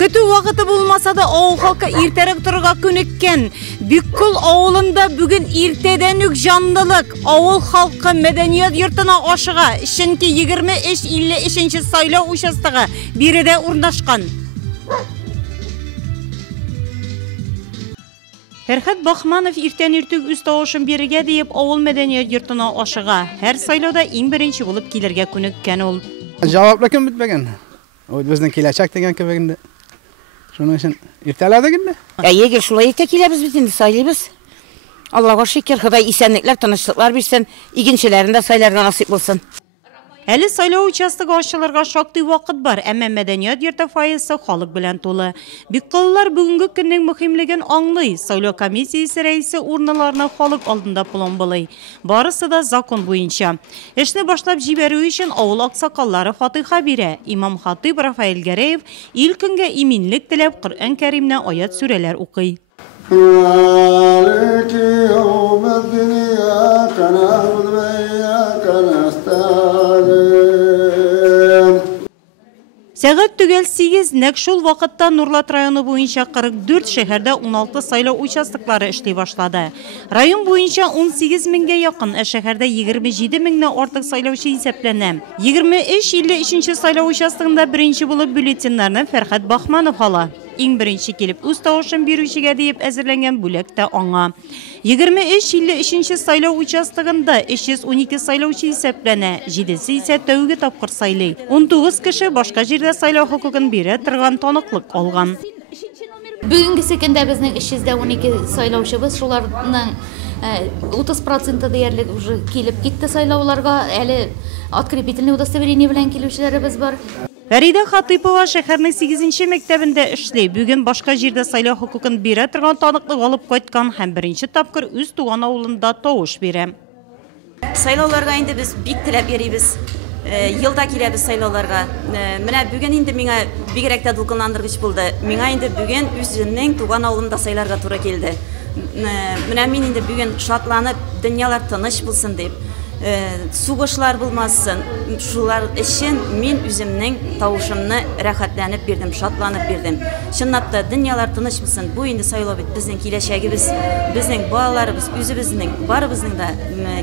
Көтü вакыты булмаса да авыл халкы иртәрәк торырга күнеккән. Биккул авылында бүген иртәдән үк җанлылык. Авыл халкы мәдәният йортына ашыга. Чөнки 23-53 сайлау участогы биредә урнашкан. Фәрхәт Бахманов иртән иртүк үз тавышын бирергә диеп авыл мәдәният йортына ашыга. Һәр сайлауда иң беренче булып килергә күнеккән ул. Җаваплы кем битмәгән. Ул безнең киләчәк дигән кебегендә. Шуның өчен иртәләдек инде. Егер шулай итә киләбез бит инде сайлыйбыз. Аллаһка шөкер, Ходай исәнлекләр, тынычлыклар бирсен, игенчеләрендә сайларга насыйп булсын. Әле сайлау участогы ачылырга шактый вакыт бар, әмма мәдәният йорты фойесі халык белән тулы. Биккаллар бүгенге көннең мөһимлеген аңлый. Сайлау комиссиясе рәисе урыннарына халык алдында пломбылый. Барысы да закон буенча. Эшне башлап җибәрү өчен авыл аксакаллары фатиха бирә. Имам Хатиб Рафаэль Гәрәев ил көнгә иминлек теләп Коръән Кәримне аят сүрәләр укый. Сәгать түгел 8 нәк шул вакытта Нурлат районы буенча 44 шәһәрдә 16 сайлау участоклары эшли башлады. Район буенча 18 меңгә якын, шәһәрдә 27 меңнән артык сайлаучы исәпләнә. 23-53 сайлау участогында беренче булып бюллетеннарны Фәрхәт Бахманов ала. Иң беренче килеп үз тавышын бирүчегә диеп әзерләнгән бүләк тә аңа. 23-53 сайлау участогында 312 сайлаучы исәпләнә, 7-се исә тәүге тапкыр сайлый. 19 кеше башка җирдә сайлау хокукын бирә торган таныклык алган. Бүгенге көндә безнең 312 сайлаучыбыз, шуларның 30% диярлек уже килеп китте сайлауларга. Әле открепительный удостоверение белән килүчеләребез бар. Фәрида Хатипова шәһәрнең 8-нче мәктәбендә эшли. Бүген башка җирдә сайлау хокукын бирә торган таныклык алып кайткан һәм беренче тапкыр үз туган авылында тавыш бирә. Сайлауларга инде без бик теләп йөрибез. Елда киләбез сайлауларга. Менә бүген инде миңа бигрәк тә дулкынландыргыч булды. Миңа инде бүген үземнең туган авылымда сайларга туры килде. Менә мин инде бүген шатланып, дөньялар тыныч булсын дип, сугышлар булмасын, шулар өчен мин үземнең тавышымны рәхәтләнеп бирдем, шатланып бирдем. Чынлап та дөньялар тыныч булсын. Бу инде сайлау бит безнең киләчәгебез, безнең балаларыбыз, үзебезнең, барыбызның да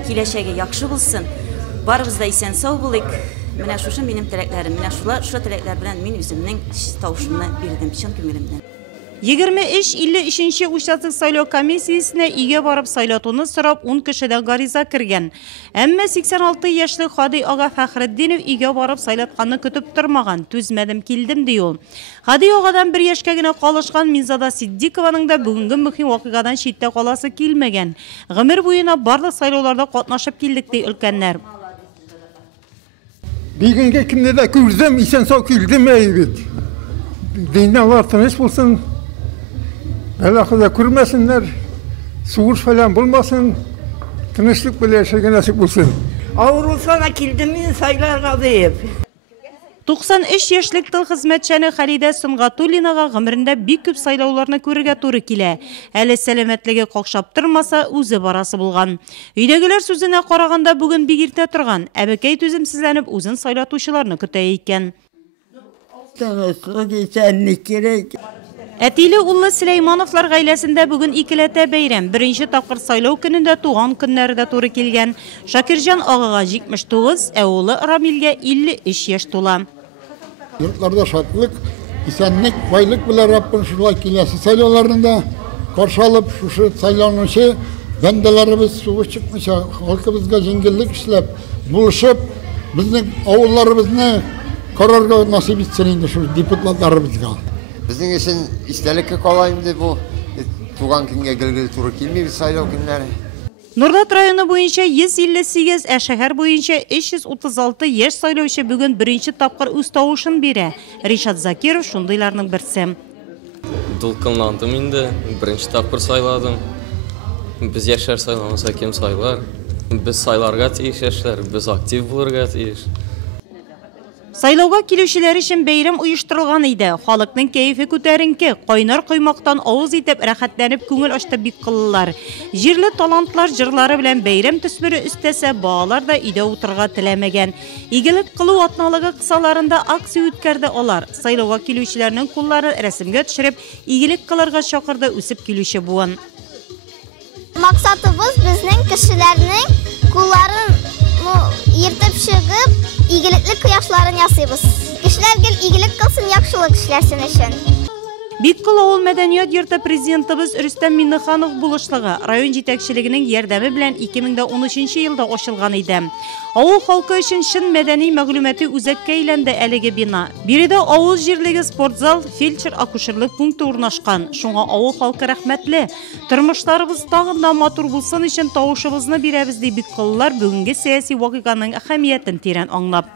киләчәге яхшы булсын. Барыбыз да исән сау булыйк. Менә шушы минем теләкләрем, менә шушы теләкләр белән мин үземнең тавышымны бирдем чын күңелемдән. 23-53 участок сайлау комиссиясенә игә барып сайлатуны сорап 10 кешедән гариза кергән. Әмма 86 яшьлек Хади ага Фәхретдинов игә барып сайлатканны көтеп тормаган. Түзмәдем, килдем ди ул. Хади агадан 1 яшькә генә калышкан Минзада Сиддикованың да бүгенге мөһим вакыйгадан читтә каласы килмәгән. Гомер буена барлык сайлауларда катнашып килдек ди өлкәннәр. Бүгенге көндә дә күрдем, исән сау килдем бит. Дөньялар тыныч булсын. Әлләхүдә күрмәсеннәр, сугыш фәлән булмасын, тынычлык белән яшәргә насыйп булсын. Авырулсана килдем мин сайларга дип. 93 яшьлек тыл хезмәтчәне Халидә Сөнгатуллинага гомерендә бик күп сайлауларны күрергә туры килә. Әле сәламәтлеге какшап тормаса, үзе барасы булган. Өйдәгеләр сүзенә караганда бүген бик иртә торган. Әбекәй түземсезләнеп үзен сайлатучыларны көтә икән. Тынычлык исәнлек кирәк. Әтиле уллы Сөләймановлар гаиләсендә бүген икеләтә бәйрәм. Беренче тапкыр сайлау көнендә туган көннәре дә туры килгән. Шакирҗан агага 79, ә улы Рамилгә 53 яшь тула. Йортларда шатлык, исәнлек, байлык белән Раббим шулай киләсе сайлауларында каршы алып, шушы сайлаучы бәндәләребез сугыш чыкмыйча, халкыбызга җиңеллек эшләп, булышып, безнең авылларыбызны карарга насыйп итсен инде шу депутатларыбызга. Безнең өчен истәлеккә кала инде бу туган көнгә гелгеле туры килми сайлау көннәре. Нурлат районы буенча 158, ә шәһәр буенча 336 яшь сайлаучы бүген беренче тапкыр үз тавышын бирә. Ришат Закиров шундыйларның берсе. Дулкынландым инде, беренче тапкыр сайладым. Без яшьләр сайламаса кем сайлар? Без сайларга тиеш яшьләр, без актив булырга тиеш. Сайлауга килүчеләр өчен бәйрәм оештырылган иде. Халыкның кәефе күтәренке, кайнар коймактан авыз итеп рәхәтләнеп күңел ачты бик кыллар. Җирле талантлар җырлары белән бәйрәм төсмере өстәсә, балалар да өйдә утырга теләмәгән. Игелек кылу атналыгы кысаларында акция үткәрде алар. Сайлауга килүчеләрнең куллары рәсемгә төшереп, игелек кылырга чакырды үсеп килүче буын. Максатыбыз безнең кешеләрнең кулларын ертеп чыгып, игелекле кыяшларын ясыйбыз. Кешеләр гел игелек кылсын, яхшылык эшләсен өчен. Биткул авыл мәдәният йорты президентыбыз Рөстәм Миннеханов булышлыгы район җитәкчелегенең ярдәме белән 2013 елда ачылган иде. Авыл халкы өчен шын мәдәни мәгълүматы үзәккә әйләнде әлеге бина. Биредә авыл җирлеге спортзал, фельдшер-акушерлык пункты урнашкан. Шуңа авыл халкы рәхмәтле. Тормышларыбыз тагын да матур булсын өчен тавышыбызны бирәбез ди биткуллар бүгенге сәяси вакыйганың әһәмиятен тирән аңлап.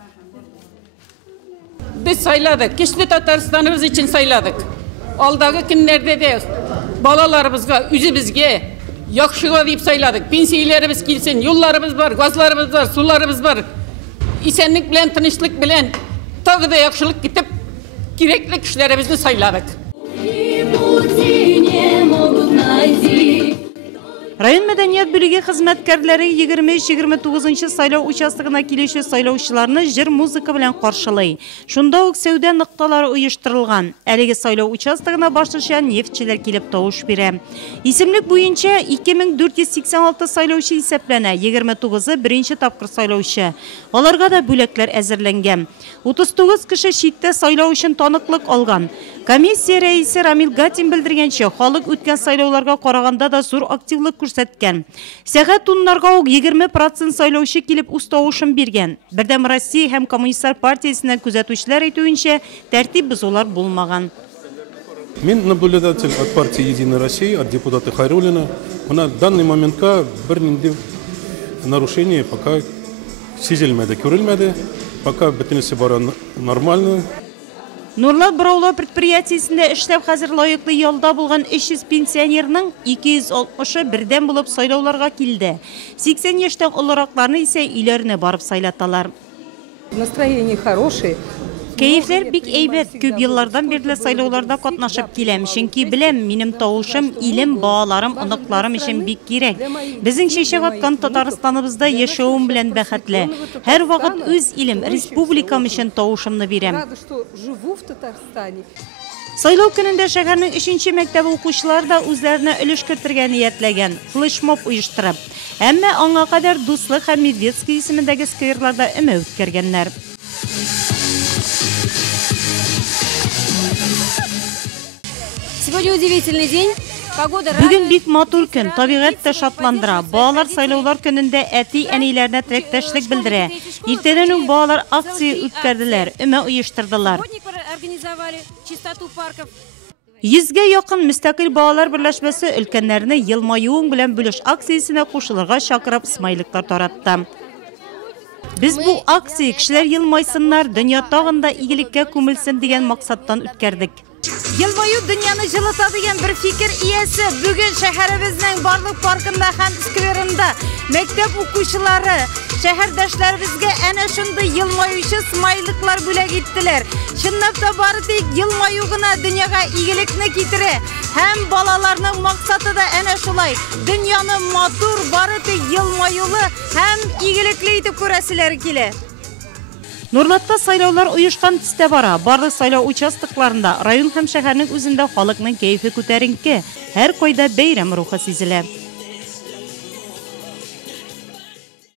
Biz sayladık. Kişli Tatarstanımız için sayladık. Aldagı günlerde de balalarımızga, üzümüzge yakşıga deyip sayladık. Pensiyelerimiz kilsin, yollarımız var, gazlarımız var, sularımız var. İsenlik bilen, tınışlık bilen, tağı da yakşılık gidip gerekli kişilerimizi sayladık. Район мәдәният бүлеге хезмәткәрләре 23-29 сайлау участогына килүче сайлаучыларны җыр музыка белән каршылый. Шунда ук сәүдә ныкталары оештырылган. Әлеге сайлау участогына башлыча нефтчеләр килеп тавыш бирә. Исемлек буенча 2486 сайлаучы исәпләнә, 29-ы беренче тапкыр сайлаучы. Аларга да бүләкләр әзерләнгән. 39 кеше читтә сайлау өчен таныклык алган. Комиссия рәисе Рамил Гатин белдергәнчә, халык үткән сайлауларга караганда да зур активлык күрсәткән. Сәгать туннарга ук 20% сайлаучы килеп үз тавышын биргән. Бердәм Россия һәм Коммунистлар партиясеннән күзәтүчеләр әйтүенчә, тәртип бозулар булмаган. Мин наблюдатель от партии «Единая Россия», от депутата Хайруллина. На данный момент бер нарушение пока сизелмәде, күрелмәде. Пока бөтенесе бара нормально. Нурлат Браулау предприятиесендә эшләп хәзер лаеклы ялда булган 300 пенсионерның 260-ы бердән булып сайлауларга килде. 80 яшьтән олыракларны исә өйләренә барып сайлаталар. Настроение хорошее. Кәефләр бик әйбәт. Күп еллардан бирле сайлауларда катнашып киләм. Чөнки беләм, минем тавышым, илем, балаларым, оныкларым өчен бик кирәк. Безнең чәчәк аткан Татарстаныбызда яшәүем белән бәхетле. Һәр вакыт үз илем, республикам өчен тавышымны бирәм. Сайлау көнендә шәһәрнең 3нче мәктәбе укучылары да үзләренә өлеш кертергә ниятләгән, флешмоб оештырып. Әмма аңа кадәр Дуслык һәм Медведский исемендәге скверларда өмә үткәргәннәр. Сегодня удивительный день. Бүген бик матур көн, табигать та шатландыра. Балалар сайлаулар көнендә әти-әниләренә теләктәшлек белдерә. Иртәдән үк балалар акция үткәрделәр, өмә оештырдылар. 100-гә якын мөстәкыйль балалар берләшмәсе өлкәннәрне елмаюың белән бүлеш акциясенә кушылырга чакырып смайлыклар таратты. Без бу акция кешеләр елмайсыннар, дөнья тагын да игелеккә күмелсен дигән максаттан үткәрдек. Елмаю дөньяны җылыта дигән бер фикер иясе бүген шәһәребезнең барлык паркында һәм скверында мәктәп укучылары шәһәрдәшләребезгә әнә шундый елмаючы смайлыклар бүләк иттеләр. Чынлап та бары тик елмаю гына дөньяга игелекне китерә. Һәм балаларның максаты да әнә шулай. Дөньяны матур, бары тик елмаюлы һәм игелекле итеп күрәселәре килә. Нурлатта сайлаулар оешкан төстә бара. Барлык сайлау участокларында район һәм шәһәрнең үзендә халыкның кәефе күтәренке. Һәр кайда бәйрәм рухы сизелә.